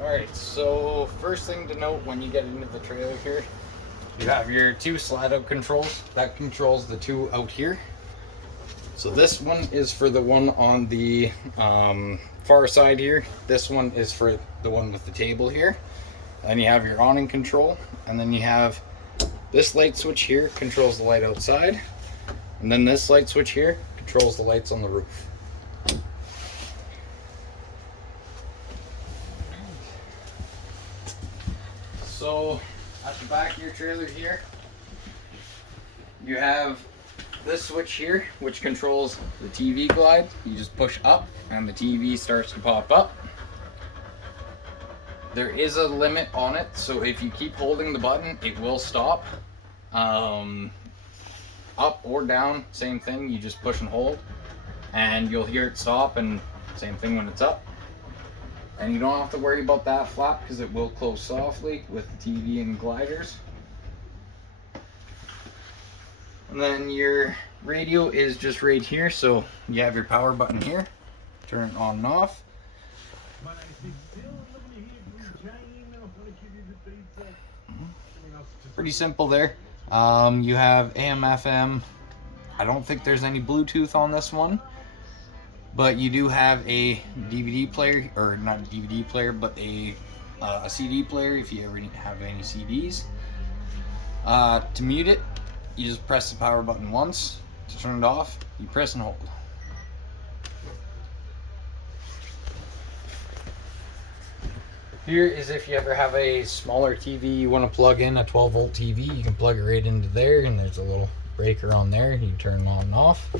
Alright, so first thing to note when you get into the trailer here, you have your two slide out controls. That controls the two out here. So this one is for the one on the far side here. This one is for the one with the table here. And you have your awning control. And then you have this light switch here controls the light outside. And then this light switch here controls the lights on the roof. So at the back of your trailer here, you have this switch here, which controls the TV glide. You just push up and the TV starts to pop up. There is a limit on it, so if you keep holding the button, it will stop. Up or down, same thing, you just push and hold, and you'll hear it stop, and same thing when it's up. And you don't have to worry about that flap because it will close softly with the TV and gliders. And then your radio is just right here, so you have your power button here. Turn it on and off. Pretty simple there. You have AM, FM. I don't think there's any Bluetooth on this one. But you do have a DVD player, or not a DVD player, but a CD player if you ever have any CDs. To mute it, you just press the power button once. To turn it off, you press and hold. Here is if you ever have a smaller TV you want to plug in, a 12 volt TV, you can plug it right into there, and there's a little breaker on there. You can turn it on and off.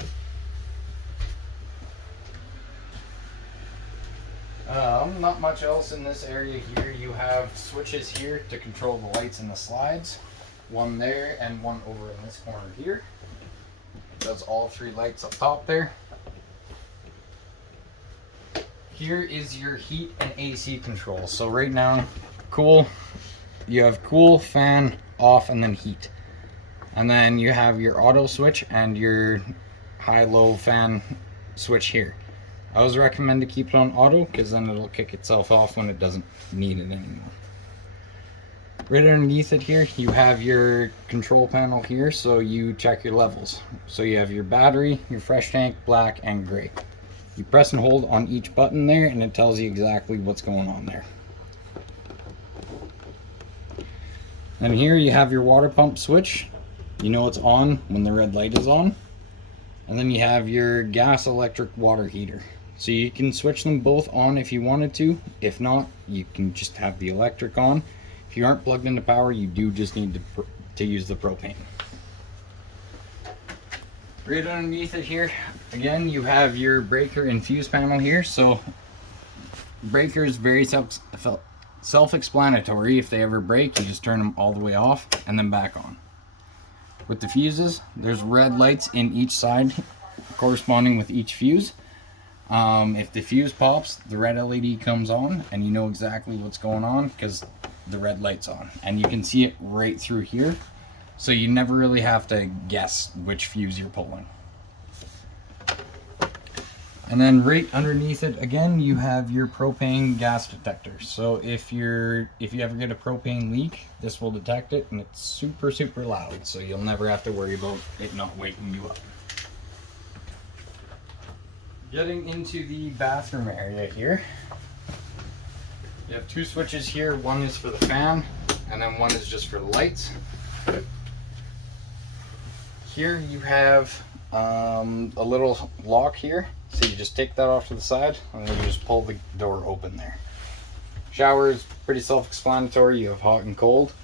Not much else in this area here. You have switches here to control the lights and the slides. One there and one over in this corner here. Does all three lights up top there. Here is your heat and AC control. So right now, cool. You have cool, fan, off, and then heat. And then you have your auto switch and your high-low fan switch here. I always recommend to keep it on auto because then it'll kick itself off when it doesn't need it anymore. Right underneath it here, you have your control panel here, so you check your levels. So you have your battery, your fresh tank, black, and gray. You press and hold on each button there, and it tells you exactly what's going on there. And here you have your water pump switch. You know it's on when the red light is on. And then you have your gas electric water heater. So you can switch them both on if you wanted to. If not, you can just have the electric on. If you aren't plugged into power, you do just need to use the propane. Right underneath it here, again, you have your breaker and fuse panel here. So breaker is very self-explanatory. If they ever break, you just turn them all the way off and then back on. With the fuses, there's red lights in each side corresponding with each fuse. If the fuse pops, the red LED comes on and you know exactly what's going on because the red light's on. And you can see it right through here. So you never really have to guess which fuse you're pulling. And then right underneath it, again, you have your propane gas detector. So if you ever get a propane leak, this will detect it, and it's super, super loud. So you'll never have to worry about it not waking you up. Getting into the bathroom area here, you have two switches here. One is for the fan, and then one is just for the lights. Here you have a little lock here. So you just take that off to the side and then you just pull the door open there. Shower is pretty self-explanatory. You have hot and cold.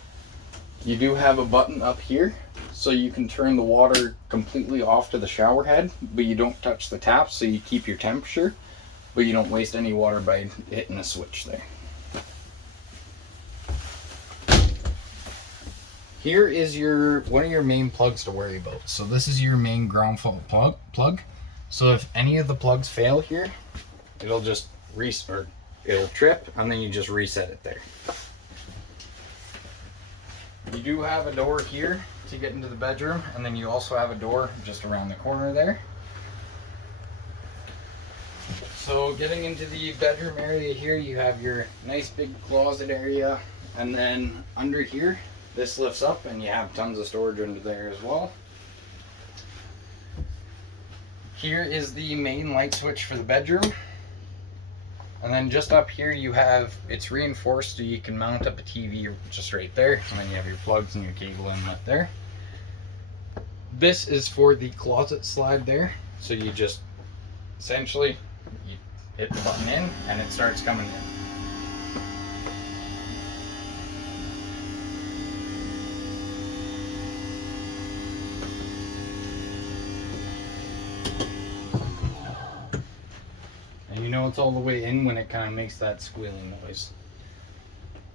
You do have a button up here so you can turn the water completely off to the shower head, but you don't touch the tap, so you keep your temperature, but you don't waste any water by hitting a switch there. Here is one of your main plugs to worry about. So this is your main ground fault plug. So if any of the plugs fail here, it'll just it'll trip and then you just reset it there. You do have a door here to get into the bedroom, and then you also have a door just around the corner there. So getting into the bedroom area here, you have your nice big closet area, and then under here, this lifts up and you have tons of storage under there as well. Here is the main light switch for the bedroom. And then just up here you have, it's reinforced so you can mount up a TV just right there. And then you have your plugs and your cable inlet there. This is for the closet slide there. So you just, essentially, you hit the button in and it starts coming in. You know it's all the way in when it kind of makes that squealing noise.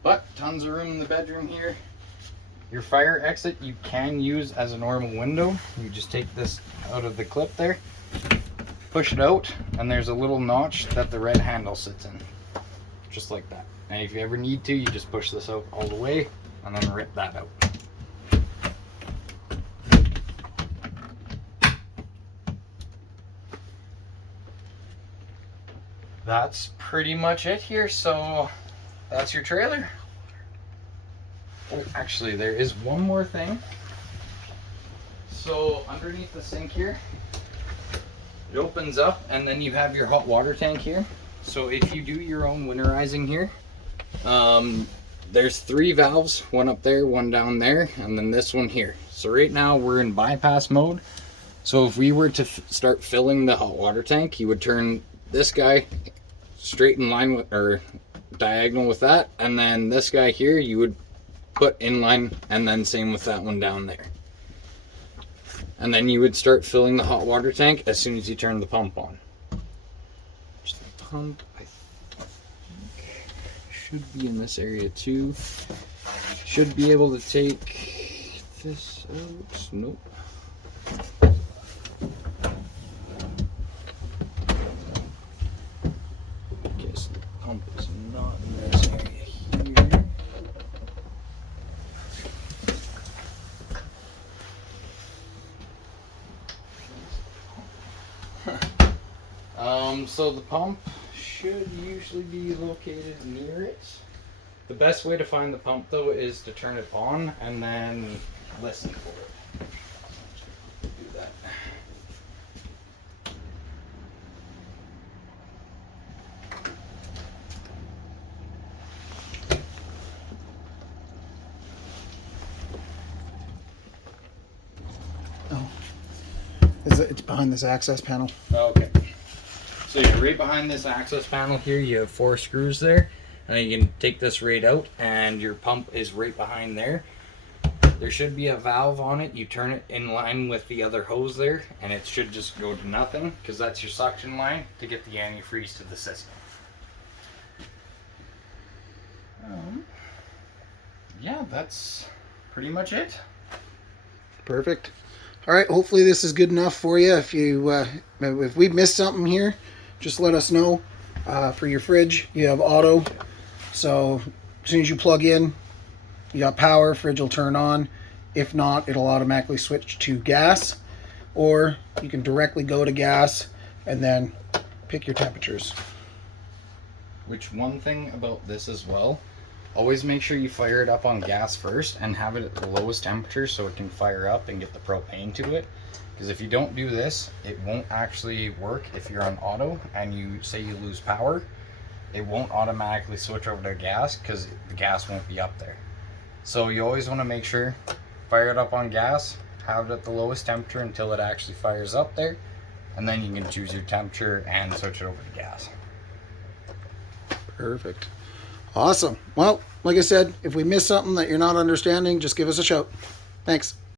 But tons of room in the bedroom here. Your fire exit you can use as a normal window. You just take this out of the clip there, push it out, and there's a little notch that the red handle sits in. Just like that. And if you ever need to, you just push this out all the way and then rip that out. That's pretty much it here, so that's your trailer. Oh, actually, there is one more thing. So underneath the sink here, it opens up and then you have your hot water tank here. So if you do your own winterizing here, there's 3 valves, one up there, one down there, and then this one here. So right now we're in bypass mode. So if we were to start filling the hot water tank, you would turn this guy straight in line with, or diagonal with that, and then this guy here you would put in line, and then same with that one down there. And then you would start filling the hot water tank as soon as you turn the pump on. Just the pump, I think, should be in this area too. Should be able to take this out. Nope. Pump is not in this area here. So the pump should usually be located near it. The best way to find the pump though is to turn it on and then listen for it. Do that. It's behind this access panel. Okay. So you're right behind this access panel here. You have 4 screws there. And you can take this right out and your pump is right behind there. There should be a valve on it. You turn it in line with the other hose there and it should just go to nothing because that's your suction line to get the antifreeze to the system. Yeah, that's pretty much it. Perfect. All right, hopefully this is good enough for you. If we missed something here, just let us know. For your fridge, you have auto. So as soon as you plug in, you got power, fridge will turn on. If not, it'll automatically switch to gas. Or you can directly go to gas and then pick your temperatures. Which one thing about this as well, always make sure you fire it up on gas first and have it at the lowest temperature so it can fire up and get the propane to it. Because if you don't do this, it won't actually work if you're on auto and you say you lose power. It won't automatically switch over to gas because the gas won't be up there. So you always want to make sure, fire it up on gas, have it at the lowest temperature until it actually fires up there, and then you can choose your temperature and switch it over to gas. Perfect. Awesome. Well, like I said, if we miss something that you're not understanding, just give us a shout. Thanks.